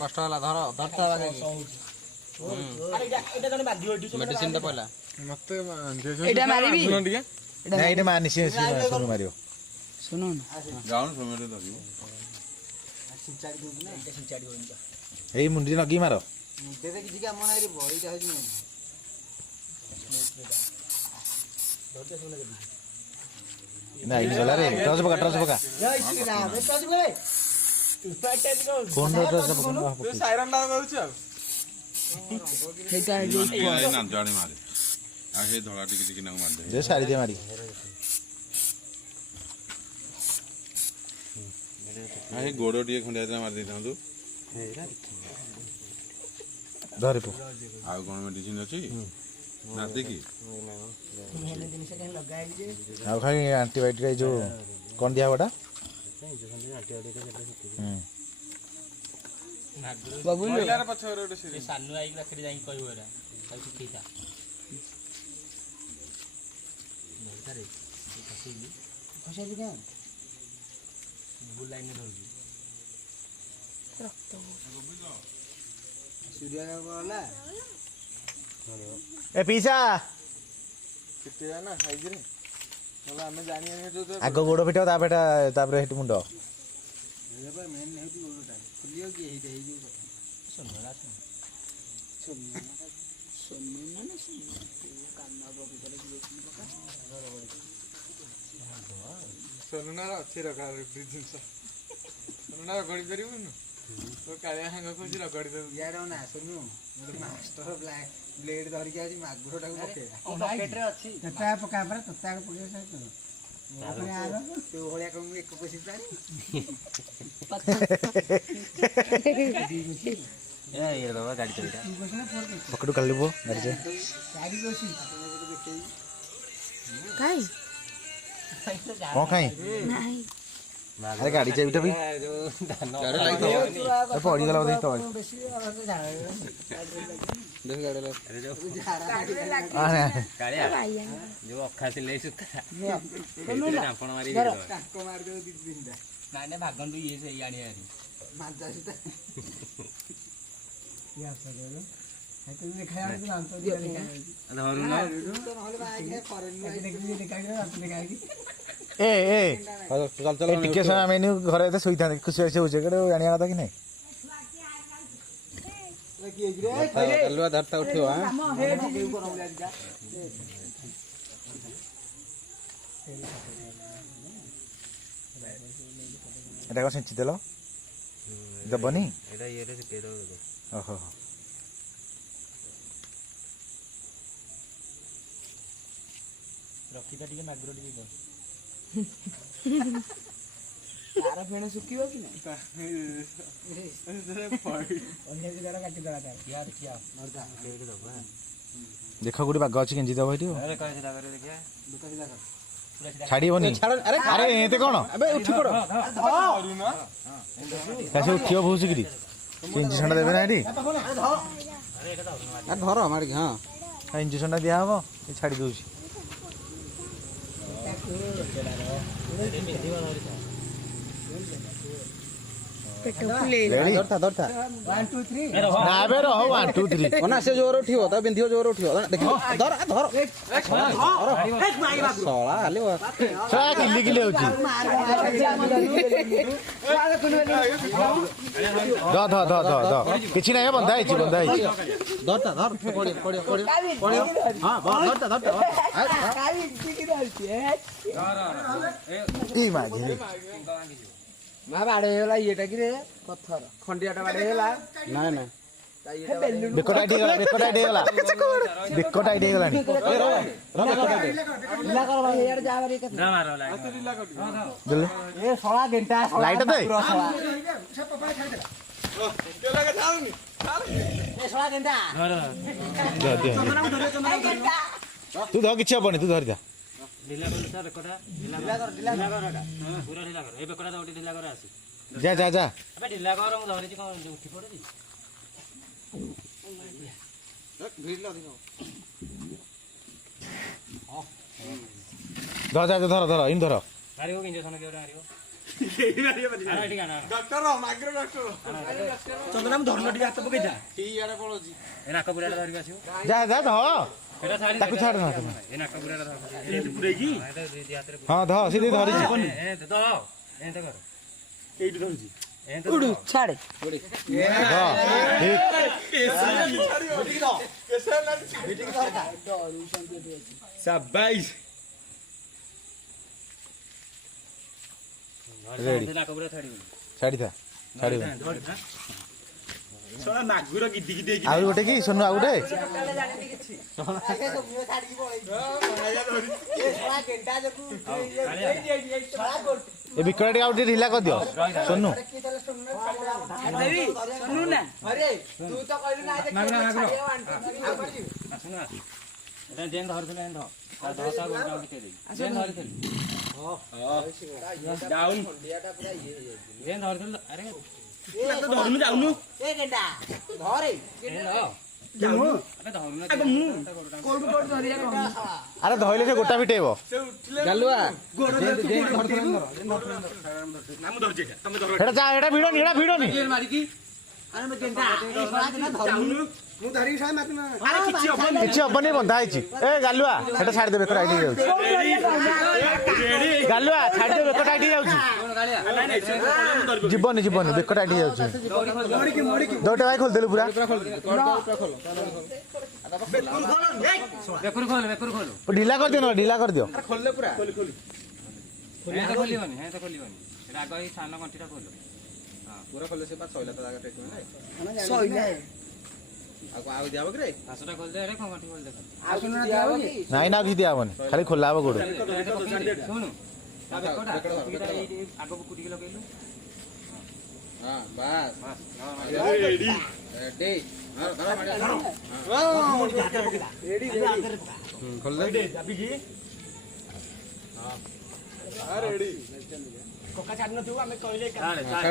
कष्ट होला धर धरता मेडिसिन टा पहिला मते एटा मारिबी सुन टिके ना एटा मारनी सुन मारियो सुनो जाउन समेटे दबियो एई मुंडी नगी मार ना इन गला रे टॉस पका फोन रे टॉस पका सायरन ला करूछ हेटा ना जाने मारे आ हे धळा टिके टिके ना मार दे जे सारी दे मारी आ हे गोडो टिके खंडिया दे मार दे थांदु धरे पो आ कोन मेडिसिन अछि ना देखी आ खाई एंटीबायोटिक जो कोन दिया बटा बाबू यार पछर ओटे से सानू आई रखरी जाई कहू एरा काई सुखीता नरतारे कसैली खसाली का बुलाइन रहू रक्त सूर्य वाला ए पीसा किते ना साइज रे होला हमें जानि आने जो आगो गोड़ फिटाओ तापरे हेट मुंडो ये पर मेन नहीं होती गोड़टा खुलियो की हे जो सुनला सुनना ना कान्ना बगीचारे की पका सोनुना अच्छी रखा ब्रिजिन सा सोनुना गड़ी करियो न तो कालिया हंग को जी रगड़ी दे यार ना सुनु मोर मास्टर ब्लैक ब्लेड धरि के आजी मागुरटा को पके पॉकेट रे अछि तता पका पर तता को पके से अपने आ तो होया को एक कोसी पानी ये बाबा गाड़ी चलता पकड़ू कर लेबो गाड़ी से गाड़ी कोसी काई कौन खाई नहीं अरे गाड़ी चाहिए भी गाड़ी लाइट हो ए पड़ी गला तो बेसी झाड़ देख गाड़ी लाइट अरे जो आने कालिया भाई जो अखा से ले सुता सुनु ना आपण मारी टाको मार दे दिन दा ना ने भागन तू ये से आनी यारी माजा सीता या सगळे है तो ने खाया तो नाम तो दिया धरू ना तो নহले भाई के फॉरेन में देखि देखाई आपने खाई ए चल चल टिके समय मेनू घरे तो सोई था खुशी से होजे करे आनिया था कि नहीं चलवा धरता उठियो हां एटा को सिंची देलो दबनी एटा ये रे के दो ओहो रखिता टिके मागरो टिके तारा फेणे सुकियो कि नहीं अन्य जगह काटी दला तार यार क्या मरदा के दबा देखो गुडी बाग अछि केंजी दबो हियो अरे कहे सीधा करे देखिए दुका सीधा कर छाड़ीबनी अरे एते कोन अबे उठी पड़ो धरू ना कैसे उठियो भूस गिरी इंजेक्शन देबे ना एटी अरे धरो मार के हां इंजेक्शन दिया हबो छाड़ी दोछि पेट फुले रेडी धरता धरता 1 2 3 ना बे रहो 1 2 3 ओना से जोर उठियो ता बिंधियो जोर उठियो देख धर धर सोला हाले सा किल्ली किल्ली होची द किछि नाही बंधा आइछि धरता धर पड़ियो पड़ियो पड़ियो पड़ियो हां धरता धरता काई की रहती है ई माजी मा बाडे होला येटा कि रे पत्थर खंडियाटा बाडे होला ना ना बेकोटा आइडी गला बेकोटा आइडी गला नी इला कर भाई यार जा बारी कत ना मारो लाइट जल्दी ए 16 घंटा लाइट दे के लगे थाउनी ए 16 घंटा दे तू ध किछि हबनी तू धरि जा ढिला कर सर बेकोटा ढिला कर एटा पूरा ढिला कर ए बेकोटा तो ढिला कर आसी जा जा जा अबे ढिला कर मु धरि कोन उठी पड़े भीड़ ला दिनो धर जा धर इन धर मारियो इंजेक्शन के मारियो ଆଣ ଏଠିକି ଆଣ ଆଣ। ଡକ୍ଟର ମାଗ୍ର ଡକ୍ଟର ଚନ୍ଦନ ଆମେ ଧର୍ମ ଟିକେ ହାତ ପକେଇଥା ଇଆଡେ ପଳଉଛି ଏ ନାକ ପୁରାଟା ଧରିକି ଆସିବ ଯା ଯା ଧଅ ଏଟା ଛାଡ଼ି ତାକୁ ଛାଡ଼ ନା ଏ ନାକ ପୁରାଟା ଧର ଏମିତି ପୁରେଇକି ଦି ହାତରେ ହଁ ଧଅ ସିଏ ଧରିଛି ଏମିତି ଧର ଏମିତି କର ଏଇଠି ଧରୁଛି ଏମିତି ଉଡୁ ଛାଡେ ଧଅ ଠିକ ସାବାଇଶ ରେଡି ନାକ ପୁରା ଛାଡ଼ିବନି ଛାଡ଼ିଥା ଛାଡ଼ିବ ଶଳା ମାଗୁର ଗିଦି ଗିଦି ହେଇକି ଆଉ ଗୋଟେ କି ସୋନୁ ଆଉ ଗୋଟେ ଏ ବିକଳା ଟିକେ ଆଉ ଟିକେ ଢିଲା କରିଦିଅ ସୋନୁ ଏଟା ଯେନ୍ ଧରିଥିଲେ ଏନ୍ ଧର ଧସା ଗୋଟା ଉଠେଇ ଦେଇ ଯେନ୍ ଧରିଥିଲି ଡାଉନ ଯେନ୍ ଧରିଥିଲି ଆରେ ଧରୁନୁ ଯାଉନୁ ଏନ୍ ଧର ଯାଉନୁ ଆରେ ଧରୁନା ଆଗ ମୁଁ ଆରେ ଧଇଲେ ସେ ଗୋଟା ଫିଟେଇବ ଗୋଡ ନା ମୁଁ ଧରୁଛି ଏଇଟା ତମେ ଧର ଏଟା ଯା ଏଟା ଭିଡନି ଏଟା ଭିଡନି ମାରିକି ଯାଉନୁ ମୁଁ ଧରିକି ସାଇ ମାତି ଆରେ କିଛି ହବନି କିଛି ହବନି ବନ୍ଧା ହେଇଛି ଏ ଗାଲୁଆ ସେଟା ଛାଡିଦେ ବେକ ଟାଇଟ୍ ହେଇଯାଉଛି ଗାଲୁଆ ଛାଡିଦେ ବେକ ଟାଇଟ୍ ହେଇଯାଉଛି ଯିବନି ଯିବନି ବେକ ଟାଇଟ୍ ହେଇଯାଉଛି ଦଉଟା ଭାଇ ଖୋଲିଦେଲୁ ପୁରା ବେକରୁ ଖୋଲ ଢିଲା କରିଦିଅ ନ ଢିଲା କରିଦିଅ ଖୋଲିଲେ ପୁରା ଏଟା ଖୋଲିବନି ଏଟା ଖୋଲିବନି ଏଟା ଆଗ ଏଇ ସାନ କଣ୍ଠିଟା ଖୋଲ ପୁରା ଖୋଲେ ସେ ସଇଲା ତ ଜାଗା ଟ୍ରିଟମେଣ୍ଟ ସଇଲା ଆଉ ଦିଆବ କି ରେ ହାସଟା ଖୋଲିଦେ ଏଟା କଣ୍ଠି ଖୋଲିଦେ ନାଇଁ ନା ଆଉ କିଛି ଦିଆହବନି ଖାଲି ଖୋଲା ହବ ଗୋଡ ଶୁଣୁ ତା ବେକଟା ଆଗକୁ କୁଟିକି ଲଗେଇଲୁ ହଁ ବାସ୍ ବାସ୍ ରେଡି ଖୋଲିଲେ କକା ଛାଡି ନଥିବୁ ଆମେ କହିଲେ ଛାଡେ ଛାଡି ଦେ